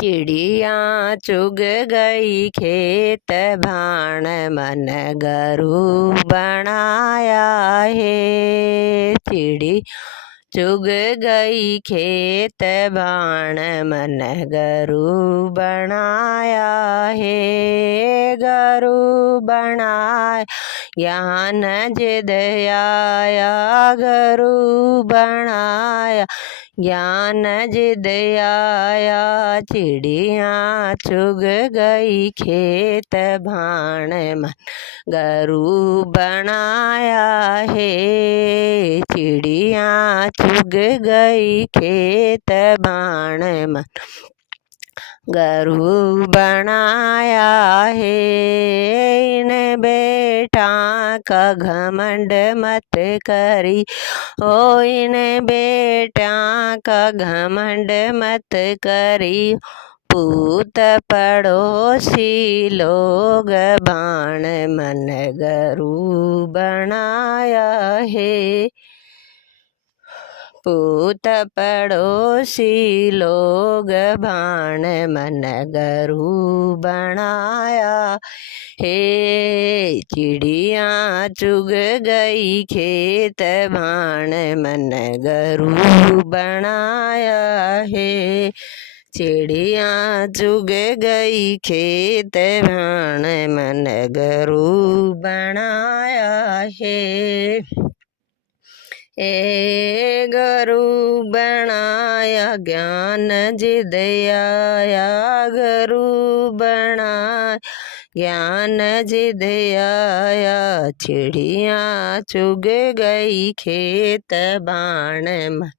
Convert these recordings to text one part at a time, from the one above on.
चिड़िया चुग गई खेत भाण मन गरू बनाया है। चिड़ी चुग गई खेत भाण मन गरू बनाया है। गरू बनाया ज्ञान जिद आया। गरू बनाया ज्ञान जिद आया। चिड़िया चुग गई खेत भाण मन गरू बनाया है। चिड़िया चुग गई खेत भाण मन गरू बनाया है। इन बेटा का घमंड मत करी ओ। इन बेटा का घमंड मत करी। पूत पड़ोसी लोग भाण मन गरू बनाया है। पूत पड़ोसी लोग भाण मन गरू बनाया है। चिड़िया चुग गई खेत भाण मन गरू बनाया है। चिड़िया चुग गई खेत भाण मन गरू बनाया है। ए गरू बनाया ज्ञान जिद आया। गरू बनाया ज्ञान जिद आया। चिड़िया चुग गई खेत भाण मन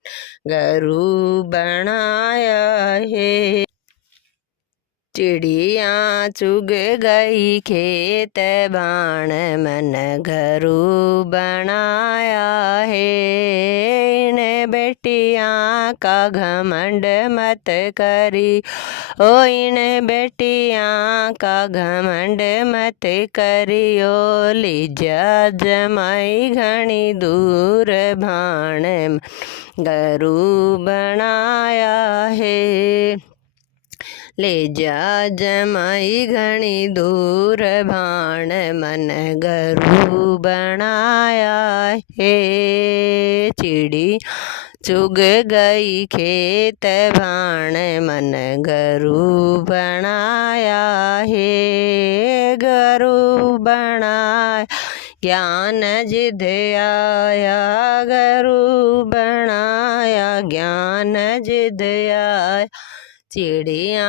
गरू बनाया है। चिड़िया चुग गई खेत भाण मन गरू बनाया है। इन बेटिया का घमंड मत करी ओ। इन बेटिया का घमंड मत करियो। लीजा जमाई घनी दूर भाण मन गरू बनाया है। ले जा जमाई घनी दूर भाण मन गरू बनाया है। चिड़ी चुग गई खेत भाण मन गरू बनाया है। गरू बनाया ज्ञान जिद आया। गरू बनाया ज्ञान जिद आया। चिड़िया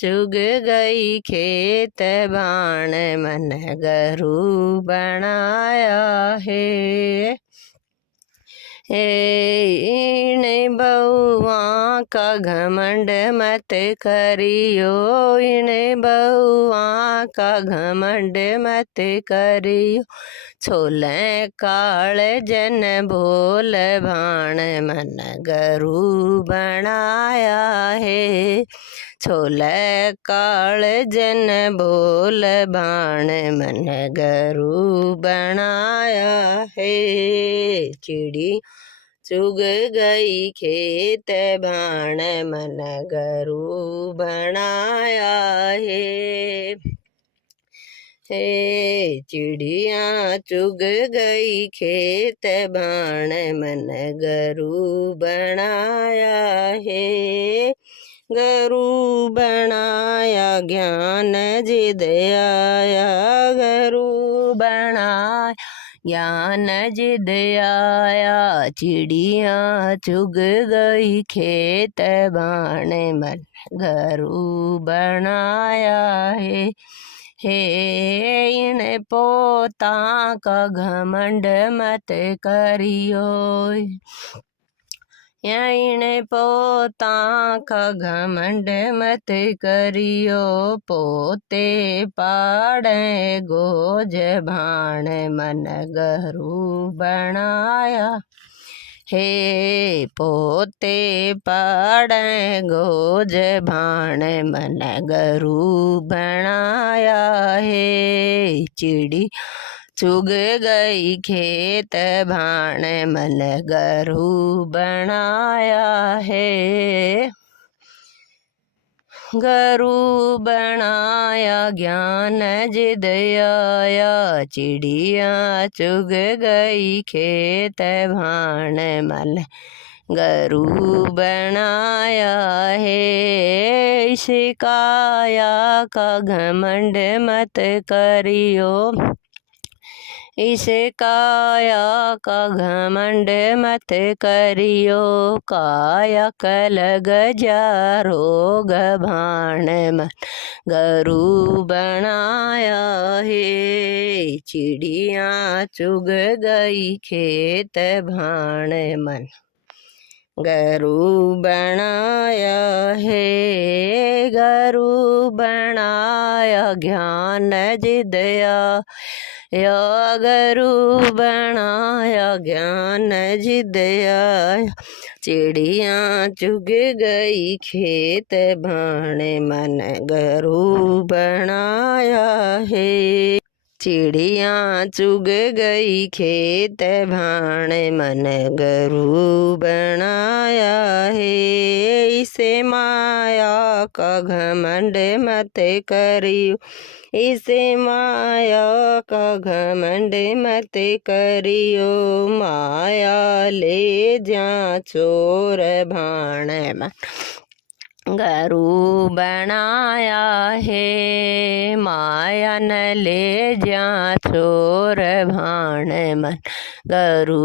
चुग गई खेत भाण मन गरू बनाया है। इन बउआ का घमंड मत करियो। इन बउआ का घमंड मत करियो। छोले काल जन भोल भाण मन गरू बनाया है। छोले काल जन भोल भाण मन गरू बनाया है। चिड़ी चुग गई खेत भाण मन गरू बनाया है। चिड़िया चुग गई खेत भाण मन गरू बनाया है। गरू बनाया ज्ञान जिद आया। गरू बनाया ज्ञान जिद आया। चिड़िया चुग गई खेत भाण मन गरू बनाया है। इन पोता का घमंड मत करियो। इन पोता का घमंड मत करियो। पोते पाड़े गोज भाण मन गरू बनाया हे। पोते पाड़े गोज भाण मन गरू बनाया है। चिड़ी चुग गई खेत भाण मन गरू बनाया है। गरु बनाया ज्ञान जिद आया, चिड़िया चुग गई खेत भाण मन। गरु बनाया है शिकाया का घमंड मत करियो, इस काया का घमंड मत करियो। काया कलग जा रोग भाण मन। गरु बनाया है चिड़िया चुग गई खेत भाण मन। गरु बनाया है, गरु बनाया ज्ञान जिद आया, गरु बनाया ज्ञान जिद आया, चिड़िया चुग गई खेत भाण मन। गरु बनाया है, चिड़िया चुग गई खेत भाण मन। गरु बनाया है इसे माया का घमंड मत करियो, इसे माया का घमंड मत करियो। माया ले जा चोर भाण मन। गरु बनाया है माया न ले जा चोर भाण मन। गरु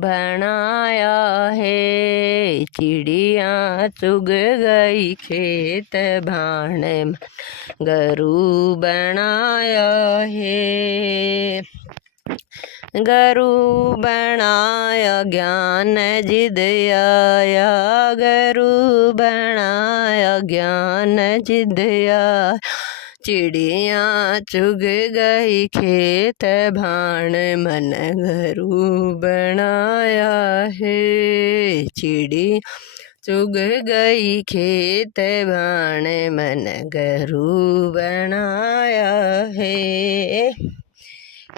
बनाया है चिड़िया चुग गई खेत भाण मन। गरु बनाया है, गरु बनाया ज्ञान जिद आया, गरु बनाया ज्ञान जिद आया, चिड़िया चुग गई खेत भाण मन। गरु बनाया है चिड़िया चुग गई खेत भाण मन। गरु बनाया है।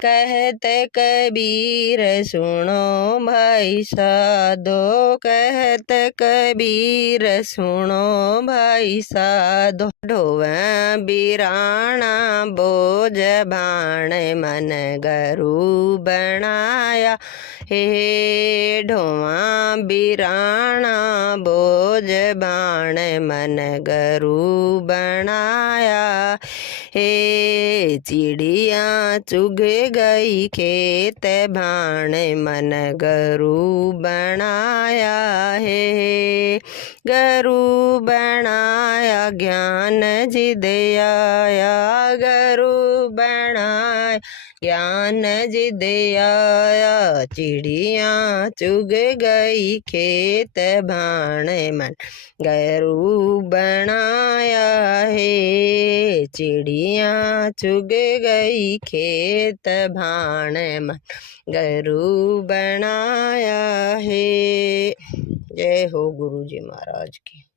कहत कबीर सुनो भाई साधो, कहत कबीर सुनो भाई साधो। ढोवा बिराना बोझ भाण मन। गरु बनाया हे ढोवा बिराना बोझ भाण मन। गरु बनाया हे चिड़िया चुग गई खेत भाण मन। गरु बनाया है, गरु बनाया ज्ञान जिद आया, गरु बनाया ज्ञान जिद आया, चिड़िया चुग गई खेत भाण मन। गरु बनाया है चिड़िया चुग गई खेत भाण मन। गरु बनाया है। जय हो गुरु जी महाराज की।